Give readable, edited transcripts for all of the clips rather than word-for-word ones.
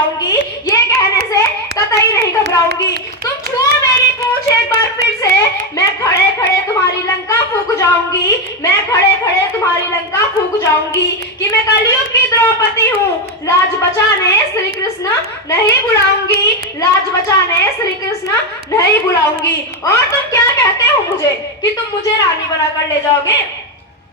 जाऊंगी, ये कहने से कतई नहीं घबराऊंगी। तुम छुओ मेरी पूंछ एक बार फिर से, मैं खड़े खड़े तुम्हारी लंका फूंक जाऊंगी, मैं खड़े खड़े तुम्हारी लंका फूंक जाऊंगी कि मैं कलयुग की द्रौपदी हूँ, लाज बचाने श्री कृष्ण नहीं बुलाऊंगी, लाज बचाने श्री कृष्ण नहीं बुलाऊंगी। और तुम क्या कहते हो मुझे कि तुम मुझे रानी बनाकर ले जाओगे?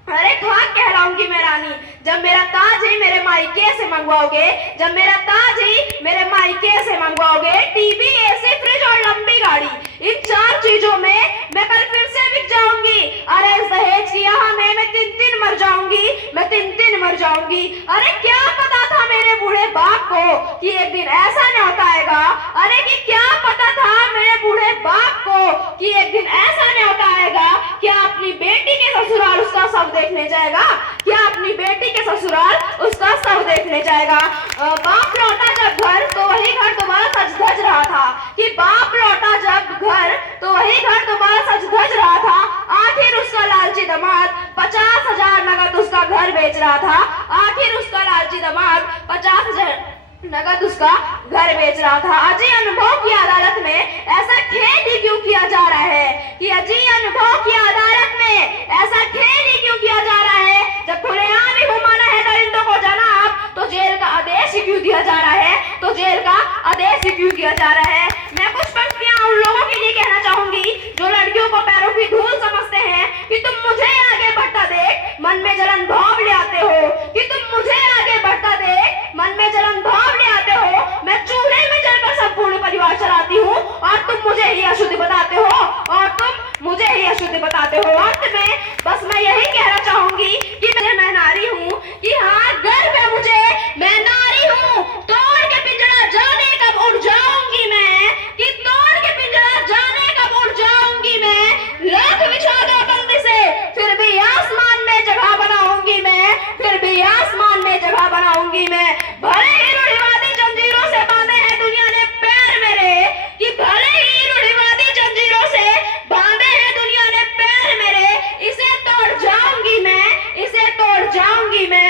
अरे खाक कहलाऊंगी मैं रानी, जब मेरा ताज ही मेरे मायके से मंगवाओगे, जब मेरा ताज ही मेरे मायके से मंगवाओगे। टीवी, एसी, फ्रिज और लंबी गाड़ी, इन 4 चीजों में मैं कल फिर से बिक जाऊंगी। अरे दहेज की यहाँ मैं 3 मर जाऊंगी, मैं 3 मर जाऊंगी। अरे क्या पता था मेरे बूढ़े बाप को कि एक दिन ऐसा न्योता आएगा, अरे कि क्या पता था मेरे बूढ़े बाप को कि एक दिन ऐसा न्योता आएगा। क्या अपनी बेटी के ससुराल उसका सब देखने जाएगा? क्या अपनी बेटी के ससुराल उसका सब देखने जाएगा? बाप लौटा जब घर तो वही घर दोबारा सज धज रहा था, कि बाप लौटा जब घर तो वही घर दोबारा सज धज रहा था। आखिर उसका लालची दामाद 50,000 नगद उसका घर बेच रहा था, आखिर उसका लालची दामाद 50,000 नगद उसका घर बेच रहा था। अजय अनुभव की अदालत में ऐसा खेल ही क्यों किया जा रहा है कि अजय अनुभव की अदालत में ऐसा खेल ही क्यों किया जा रहा है? जब खुलेआम ही घुमाना है दरिंदों को जनाब, तो जेल का आदेश ही क्यों दिया जा रहा है? तो जेल का आदेश ही क्यों दिया जा रहा है? मैं कुछ पंक्तियां उन लोगों के लिए कहना चाहूंगी जो लड़कियों को पैरों की धूल समझते हैं कि तुम मुझे आगे बढ़ता देख मन में जलन भाव ले आते हो, कि तुम मुझे आगे बढ़ता देख मन में जलन भाव ले आते हो। मैं चूल्हे में जलकर संपूर्ण परिवार चलाती हूँ और तुम मुझे ही अशुद्ध बताते हो, और तुम मुझे ही अशुद्ध बताते हो। अंत में बस मैं यही कहना चाहूंगी कि मैं नारी हूँ, कि हाँ गर्व है मुझे, मैं नारी हूँ। तोड़ के पिंजरा जाने कब उड़ जाऊंगी मैं, कि तोड़ के पिंजरा जाने कब उड़ जाऊंगी मैं। लाख बिछा दो बंदी से फिर भी आसमान में जगह बनाऊंगी मैं, फिर भी आसमान में जगह बनाऊंगी मैं। भले ही रूढ़िवादी जंजीरों से बांधे हैं दुनिया ने पैर मेरे, कि भले ही रूढ़िवादी जंजीरों से बांधे हैं दुनिया ने पैर मेरे, इसे तोड़ जाऊंगी मैं, इसे तोड़ जाऊंगी मैं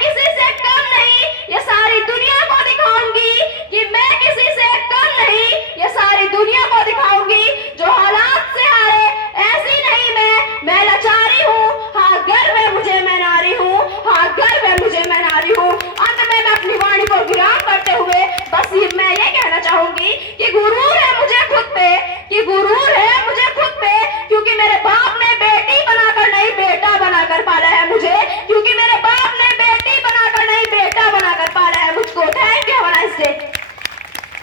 किसी से कम नहीं, ये सारी दुनिया को दिखाऊंगी कि मैं किसी से कम नहीं, ये सारी दुनिया को दिखाऊंगी। जो हालात से हारे ऐसी नहीं मैं लाचारी हूँ। हाँ गर्व है मुझे, मैं नारी हूँ, हाँ गर्व है मुझे, मैं नारी हूँ। अंत में मैं अपनी वाणी को विराम करते हुए बस मैं ये कहना चाहूंगी कि गुरूर है मुझे खुद पे, कि गुरूर है मुझे खुद पे, क्योंकि मेरे बाप ने बेटी बनाकर नहीं बेटा बनाकर पाला है मुझे, क्योंकि मेरे बाप ने बेटी बनाकर नहीं बेटा बनाकर पाला है मुझको। Thank you, have a nice day.